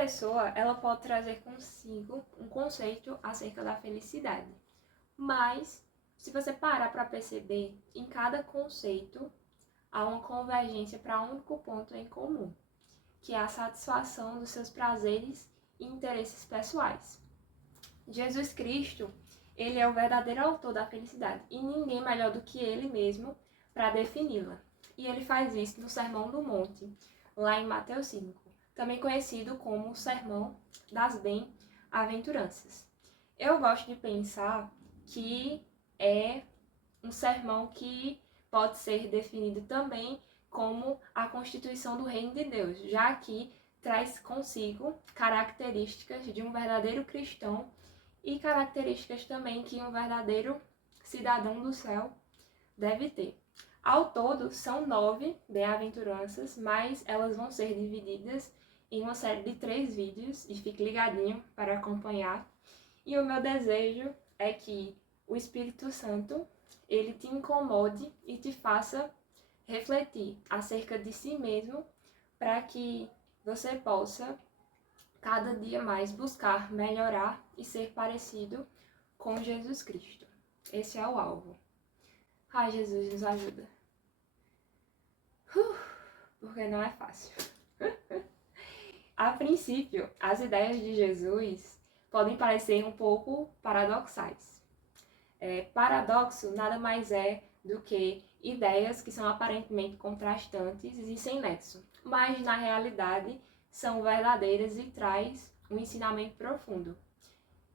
pessoa, ela pode trazer consigo um conceito acerca da felicidade. Mas, se você parar para perceber, em cada conceito há uma convergência para um único ponto em comum, que é a satisfação dos seus prazeres e interesses pessoais. Jesus Cristo, ele é o verdadeiro autor da felicidade e ninguém melhor do que ele mesmo para defini-la. E ele faz isso no Sermão do Monte, lá em Mateus 5, também conhecido como o Sermão das Bem-aventuranças. Eu gosto de pensar que é um sermão que pode ser definido também como a constituição do reino de Deus, já que traz consigo características de um verdadeiro cristão e características também que um verdadeiro cidadão do céu deve ter. Ao todo, são 9 bem-aventuranças, mas elas vão ser divididas em uma série de 3 vídeos, e fique ligadinho para acompanhar. E o meu desejo é que o Espírito Santo, ele te incomode e te faça refletir acerca de si mesmo, para que você possa cada dia mais buscar melhorar e ser parecido com Jesus Cristo. Esse é o alvo. Ai, Jesus, nos ajuda. Porque não é fácil. A princípio, as ideias de Jesus podem parecer um pouco paradoxais. Paradoxo nada mais é do que ideias que são aparentemente contrastantes e sem nexo, mas na realidade são verdadeiras e traz um ensinamento profundo.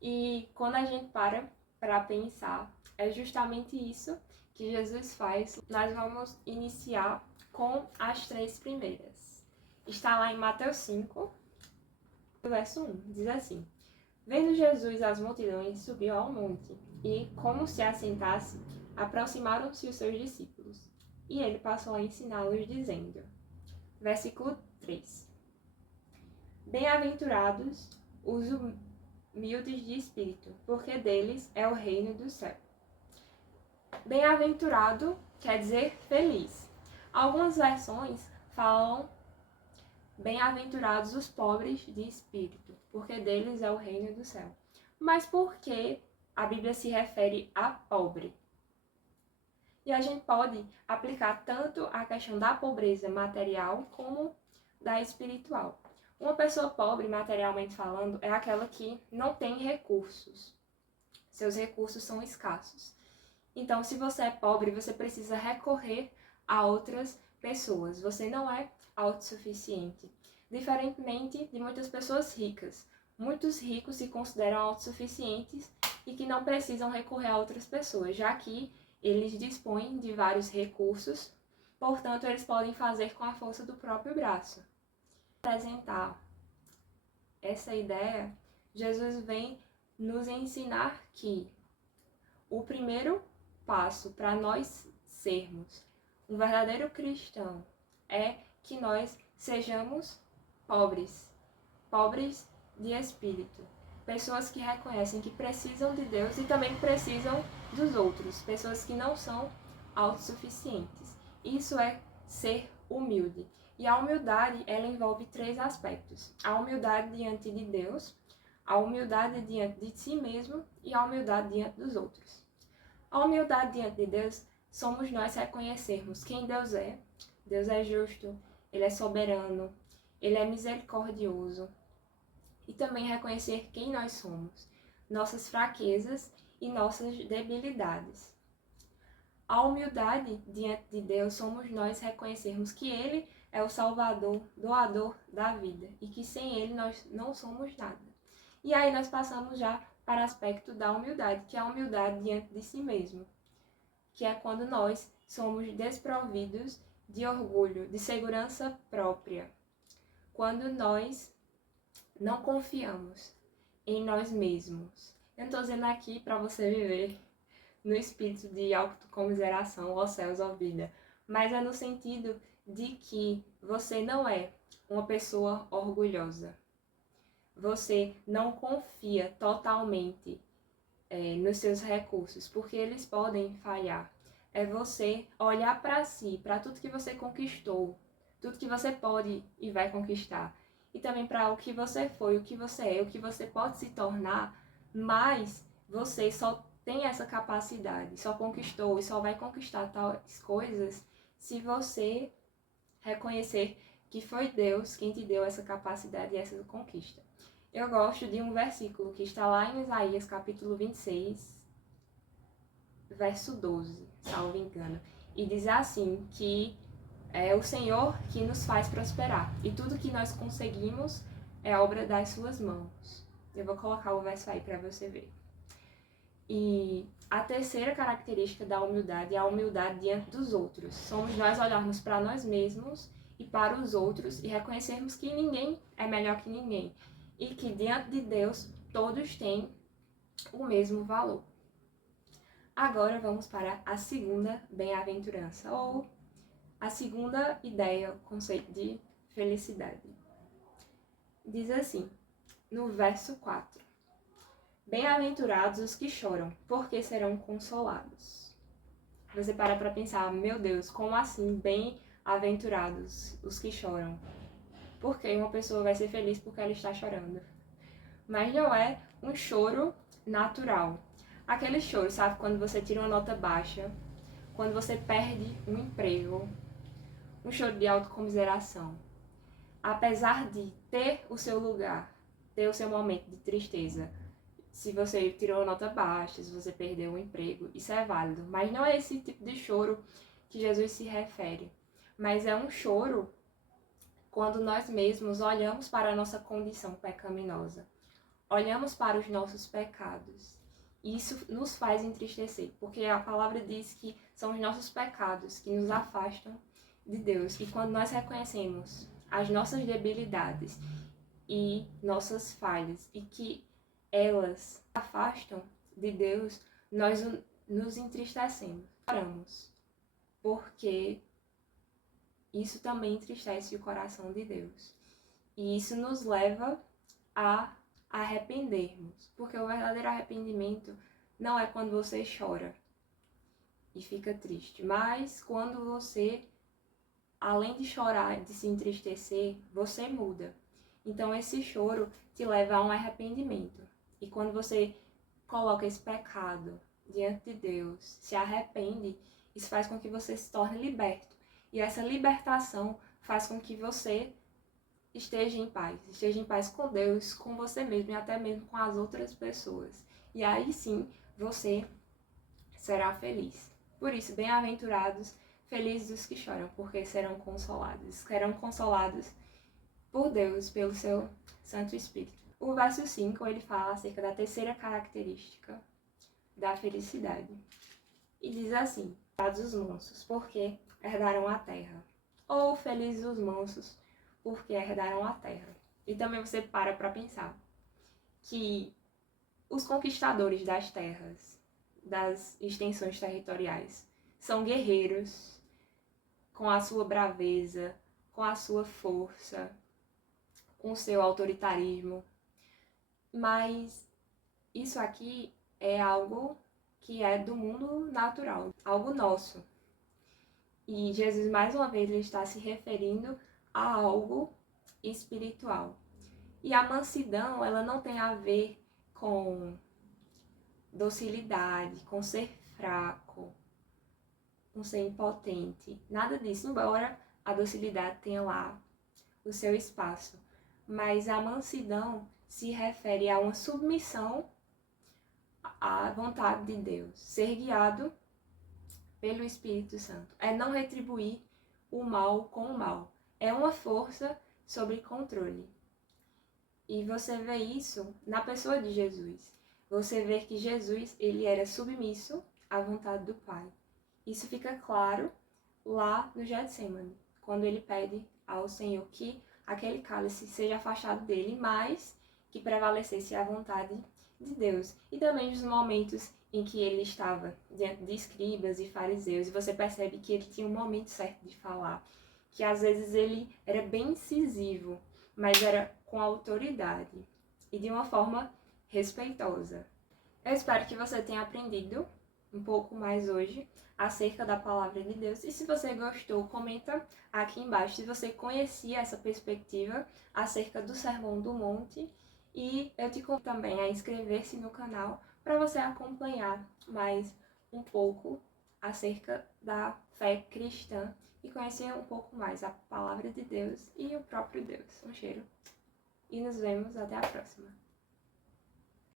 E quando a gente para pensar, é justamente isso que Jesus faz. Nós vamos iniciar com as 3 primeiras. Está lá em Mateus 5, verso 1, diz assim: Vendo Jesus as multidões, subiu ao monte, e, como se assentasse, aproximaram-se os seus discípulos. E ele passou a ensiná-los, dizendo, versículo 3: Bem-aventurados os humildes de espírito, porque deles é o reino do céu. Bem-aventurado quer dizer feliz. Algumas versões falam bem-aventurados os pobres de espírito, porque deles é o reino do céu. Mas por que a Bíblia se refere a pobre? E a gente pode aplicar tanto a questão da pobreza material como da espiritual. Uma pessoa pobre, materialmente falando, é aquela que não tem recursos. Seus recursos são escassos. Então, se você é pobre, você precisa recorrer a outras pessoas. Você não é autossuficiente. Diferentemente de muitas pessoas ricas. Muitos ricos se consideram autossuficientes e que não precisam recorrer a outras pessoas, já que eles dispõem de vários recursos, portanto, eles podem fazer com a força do próprio braço. Para apresentar essa ideia, Jesus vem nos ensinar que o primeiro passo para nós sermos um verdadeiro cristão é que nós sejamos pobres de espírito, pessoas que reconhecem que precisam de Deus e também precisam dos outros, pessoas que não são autossuficientes. Isso é ser humilde. E a humildade, ela envolve 3 aspectos: a humildade diante de Deus, a humildade diante de si mesmo e a humildade diante dos outros. A humildade diante de Deus somos nós reconhecermos quem Deus é. Deus é justo, Ele é soberano, Ele é misericordioso. E também reconhecer quem nós somos, nossas fraquezas e nossas debilidades. A humildade diante de Deus somos nós reconhecermos que Ele é o Salvador, doador da vida, e que sem Ele nós não somos nada. E aí nós passamos já para o aspecto da humildade, que é a humildade diante de si mesmo, que é quando nós somos desprovidos de orgulho, de segurança própria, quando nós não confiamos em nós mesmos. Eu não estou dizendo aqui para você viver no espírito de autocomiseração, ó céus, ó vida, mas é no sentido de que você não é uma pessoa orgulhosa. Você não confia totalmente nos seus recursos, porque eles podem falhar. É você olhar para si, para tudo que você conquistou, tudo que você pode e vai conquistar, e também para o que você foi, o que você é, o que você pode se tornar, mas você só tem essa capacidade, só conquistou e só vai conquistar tais coisas se você reconhecer que foi Deus quem te deu essa capacidade e essa conquista. Eu gosto de um versículo que está lá em Isaías, capítulo 26, verso 12, salvo engano, e diz assim que é o Senhor que nos faz prosperar, e tudo que nós conseguimos é obra das suas mãos. Eu vou colocar o verso aí para você ver. E a terceira característica da humildade é a humildade diante dos outros. Somos nós olharmos para nós mesmos e para os outros e reconhecermos que ninguém é melhor que ninguém e que diante de Deus todos têm o mesmo valor. Agora vamos para a segunda bem-aventurança, ou a segunda ideia, o conceito de felicidade. Diz assim, no verso 4. Bem-aventurados os que choram, porque serão consolados. Você para pensar, meu Deus, como assim bem-aventurados os que choram? Porque uma pessoa vai ser feliz porque ela está chorando. Mas não é um choro natural. Aquele choro, sabe, quando você tira uma nota baixa, quando você perde um emprego, um choro de autocomiseração. Apesar de ter o seu lugar, ter o seu momento de tristeza, se você tirou a nota baixa, se você perdeu o emprego, isso é válido. Mas não é esse tipo de choro que Jesus se refere. Mas é um choro quando nós mesmos olhamos para a nossa condição pecaminosa. Olhamos para os nossos pecados. E isso nos faz entristecer, porque a palavra diz que são os nossos pecados que nos afastam de Deus. E quando nós reconhecemos as nossas debilidades e nossas falhas, e que elas afastam de Deus, nós nos entristecemos, choramos, porque isso também entristece o coração de Deus. E isso nos leva a arrependermos, porque o verdadeiro arrependimento não é quando você chora e fica triste, mas quando você, além de chorar, de se entristecer, você muda. Então esse choro te leva a um arrependimento. E quando você coloca esse pecado diante de Deus, se arrepende, isso faz com que você se torne liberto. E essa libertação faz com que você esteja em paz com Deus, com você mesmo e até mesmo com as outras pessoas. E aí sim, você será feliz. Por isso, bem-aventurados, felizes os que choram, porque serão consolados. Serão consolados por Deus, pelo seu Santo Espírito. O verso 5, ele fala acerca da terceira característica da felicidade. E diz assim, felizes os mansos, porque herdarão a terra. Ou felizes os mansos, porque herdaram a terra. E também você para pensar que os conquistadores das terras, das extensões territoriais, são guerreiros com a sua braveza, com a sua força, com o seu autoritarismo. Mas isso aqui é algo que é do mundo natural, algo nosso. E Jesus, mais uma vez, ele está se referindo a algo espiritual. E a mansidão, ela não tem a ver com docilidade, com ser fraco, com ser impotente. Nada disso, embora a docilidade tenha lá o seu espaço. Mas a mansidão se refere a uma submissão à vontade de Deus, ser guiado pelo Espírito Santo. É não retribuir o mal com o mal. É uma força sobre controle. E você vê isso na pessoa de Jesus. Você vê que Jesus, ele era submisso à vontade do Pai. Isso fica claro lá no Getsemane, quando ele pede ao Senhor que aquele cálice seja afastado dele, mas que prevalecesse a vontade de Deus. E também nos momentos em que ele estava diante de escribas e fariseus, e você percebe que ele tinha um momento certo de falar, que às vezes ele era bem incisivo, mas era com autoridade e de uma forma respeitosa. Eu espero que você tenha aprendido um pouco mais hoje acerca da palavra de Deus. E se você gostou, comenta aqui embaixo se você conhecia essa perspectiva acerca do Sermão do Monte. E eu te convido também a inscrever-se no canal para você acompanhar mais um pouco acerca da fé cristã e conhecer um pouco mais a palavra de Deus e o próprio Deus. Um cheiro e nos vemos até a próxima.